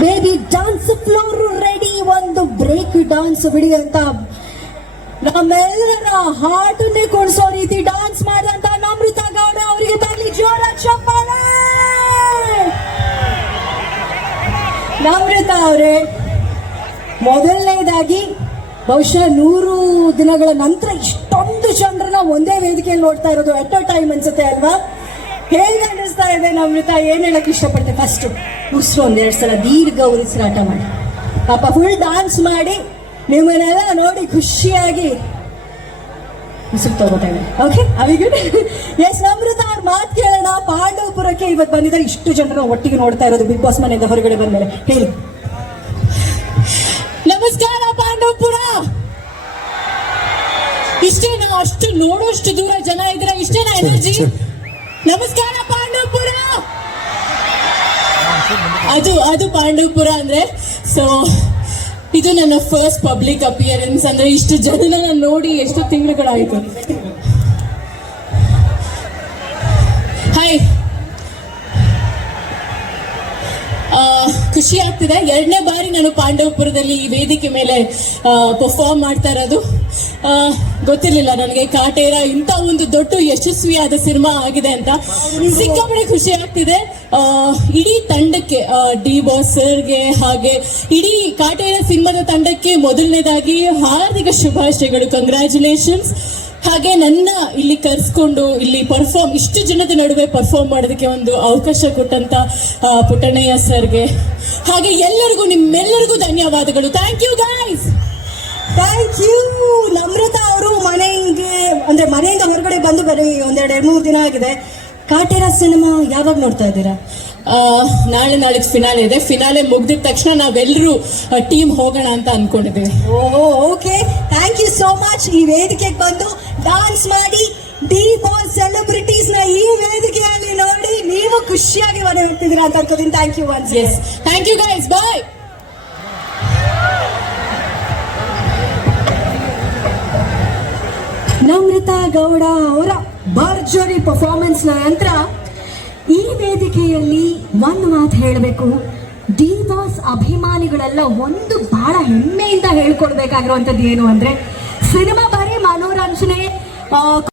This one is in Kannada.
ಬೇಬಿ ಡಾನ್ಸ್ ಫ್ಲೋರ್ ರೆಡಿ ಒಂದು ಬ್ರೇಕ್ ಡಾನ್ಸ್ ಬಿಡಿ ಅಂತ. ನಮ್ಮೆಲ್ಲರ ಹಾರ್ಟನ್ನೇ ಕೊಡಿಸೋ ರೀತಿ ಡಾನ್ಸ್ ಮಾಡಿದಂತ ನಮೃತ ಗೌಡ ಅವರಿಗೆ ಬರಲಿ ಜೋರ ಚಪ್ಪಾಳೆ! ನಮೃತ ಅವರೇ, ಮೊದಲನೇದಾಗಿ ಬಹುಶಃ ನೂರು ದಿನಗಳ ನಂತರ ಇಷ್ಟೊಂದು ಜನರನ್ನ ಒಂದೇ ವೇದಿಕೆಯಲ್ಲಿ ನೋಡ್ತಾ ಇರೋದು ಎಟ್ ಅ ಟೈಮ್ ಅನ್ಸುತ್ತೆ ಅಲ್ವಾ? ಹೇಗೆ ನಡೆಸ್ತಾ ಇದೆ ನಮ್ರತಾ ಏನ್ ಹೇಳಕ್ ಇಷ್ಟಪಡ್ತೆ ಫಸ್ಟ್ ಉಸಿರು ಒಂದೆರಡು ಸಲ ದೀರ್ಘ ಉಸಿರಾಟ ಮಾಡಿ. ಪಾಪ ಫುಲ್ ಡಾನ್ಸ್ ಮಾಡಿ ನಿಮ್ಮನ್ನೆಲ್ಲ ನೋಡಿ ಖುಷಿಯಾಗಿ ಉಸಿರು ತಗೋತೇವೆ ಓಕೆ ಅವಿಗೂ ಎಸ್ ನಮ್ರತ ಅವ್ರ ಮಾತು ಕೇಳೋಣ. ಪಾಂಡವಪುರಕ್ಕೆ ಇವತ್ತು ಬಂದಿದ್ದಾರೆ. ಇಷ್ಟು ಜನರು ಒಟ್ಟಿಗೆ ನೋಡ್ತಾ ಇರೋದು ಬಿಗ್ ಬಾಸ್ ಮನೆಯಿಂದ ಹೊರಗಡೆ ಬಂದ್ಮೇಲೆ. ಹೇಳಿ. ನಮಸ್ಕಾರ ಪಾಂಡವಪುರ! ಇಷ್ಟೇನಾ? ಅಷ್ಟು ನೋಡೋಷ್ಟು ದೂರ ಜನ ಇದ್ರೆ ಇಷ್ಟೇನಾ ಎನರ್ಜಿ ನಮಸ್ಕಾರ ಪಾಂಡವಪುರ. ಅದು ಅದು ಪಾಂಡವಪುರ ಅಂದ್ರೆ ಸೊ ಇದು ನನ್ನ ಫಸ್ಟ್ ಪಬ್ಲಿಕ್ ಅಪಿಯರೆನ್ಸ್ ಅಂದ್ರೆ ಇಷ್ಟು ಜನನ ನಾನು ನೋಡಿ ಎಷ್ಟು ತಿಂಗಳುಗಳಾಯ್ತು. ಖುಷಿ ಆಗ್ತಿದೆ ಎರಡನೇ ಬಾರಿ ನಾನು ಪಾಂಡವಪುರದಲ್ಲಿ ಈ ವೇದಿಕೆ ಮೇಲೆ ಪರ್ಫಾರ್ಮ್ ಮಾಡ್ತಾ ಇರೋದು. ಗೊತ್ತಿರಲಿಲ್ಲ ನನಗೆ. ಕಾಟೇರ ಇಂಥ ಒಂದು ದೊಡ್ಡ ಯಶಸ್ವಿಯಾದ ಸಿನಿಮಾ ಆಗಿದೆ ಅಂತ. ಸಿಕ್ಕಾಪಟ್ಟೆ ಖುಷಿ ಆಗ್ತಿದೆ ಇಡೀ ತಂಡಕ್ಕೆ ಡಿ ಬಾಸ್ ಸರ್ಗೆ ಹಾಗೆ ಇಡೀ ಕಾಟೇರ ಸಿನಿಮಾದ ತಂಡಕ್ಕೆ ಮೊದಲನೇದಾಗಿ ಹಾರ್ದಿಕ ಶುಭಾಶಯಗಳು. ಕಂಗ್ರ್ಯಾಚುಲೇಷನ್ಸ್ ಹಾಗೆ ನನ್ನ ಇಲ್ಲಿ ಕರೆಸ್ಕೊಂಡು ಇಲ್ಲಿ ಪರ್ಫಾರ್ಮ್ ಇಷ್ಟು ಜನದ ನಡುವೆ ಪರ್ಫಾರ್ಮ್ ಮಾಡೋದಕ್ಕೆ ಒಂದು ಅವಕಾಶ ಕೊಟ್ಟಂತ ಪುಟ್ಟಣ್ಣಯ್ಯ ಸರ್ಗೆ. ಹಾಗೆ ಎಲ್ಲರಿಗೂ, ನಿಮ್ಮೆಲ್ಲರಿಗೂ ಧನ್ಯವಾದಗಳು. Thank you guys thank you Namratha ಅವರು ಮನೆಗೆ, ಅಂದ್ರೆ ಮನೆಯಿಂದ ಹೊರಗಡೆ ಬಂದು ಬರೀ ಒಂದೆರಡು ಎರಡು ಮೂರು ದಿನ ಆಗಿದೆ. ಕಾಟೇರ ಸಿನಿಮಾ ಯಾವಾಗ ನೋಡ್ತಾ ಇದ್ದೀರಾ? ನಾಳೆ ನಾಳೆ ಫಿನಾಲೆ ಇದೆ. ಫಿನಾಲೆ ಮುಗ್ದಿದ ತಕ್ಷಣ ನಾವೆಲ್ಲರೂ ಟೀಮ್ ಹೋಗೋಣ ಅಂತ ಅನ್ಕೊಂಡಿದ್ದೀವಿ ಓಹೋ okay. Thank you so much ಈ ವೇದಿಕೆಗೆ ಬಂದು ಡಾನ್ಸ್ ಮಾಡಿ ಡಿ ಬಾಸ್ ಸೆಲೆಬ್ರಿಟೀಸ್ನ ಈ ವೇದಿಕೆಯಲ್ಲಿ ನೋಡಿ ನೀವು ಖುಷಿಯಾಗಿ ಮನೆ ಹೋಗ್ತಿದ್ದೀರಾ ಅಂತ ಅನ್ಕೋತೀನಿ thank you once yes thank you guys bye Namratha Gowda ಅವರ ಭರ್ಜರಿ ಪರ್ಫಾರ್ಮೆನ್ಸ್ ನಂತರ ಈ ವೇದಿಕೆಯಲ್ಲಿ ಒಂದು ಮಾತು ಹೇಳಬೇಕು. ಡಿ ಅಭಿಮಾನಿಗಳೆಲ್ಲ ಒಂದು ಬಹಳ ಹೆಮ್ಮೆಯಿಂದ ಹೇಳ್ಕೊಡ್ಬೇಕಾಗಿರುವಂಥದ್ದು ಏನು ಅಂದ್ರೆ, ಸಿನಿಮಾ ಬರೀ ಮನೋರಂಜನೆ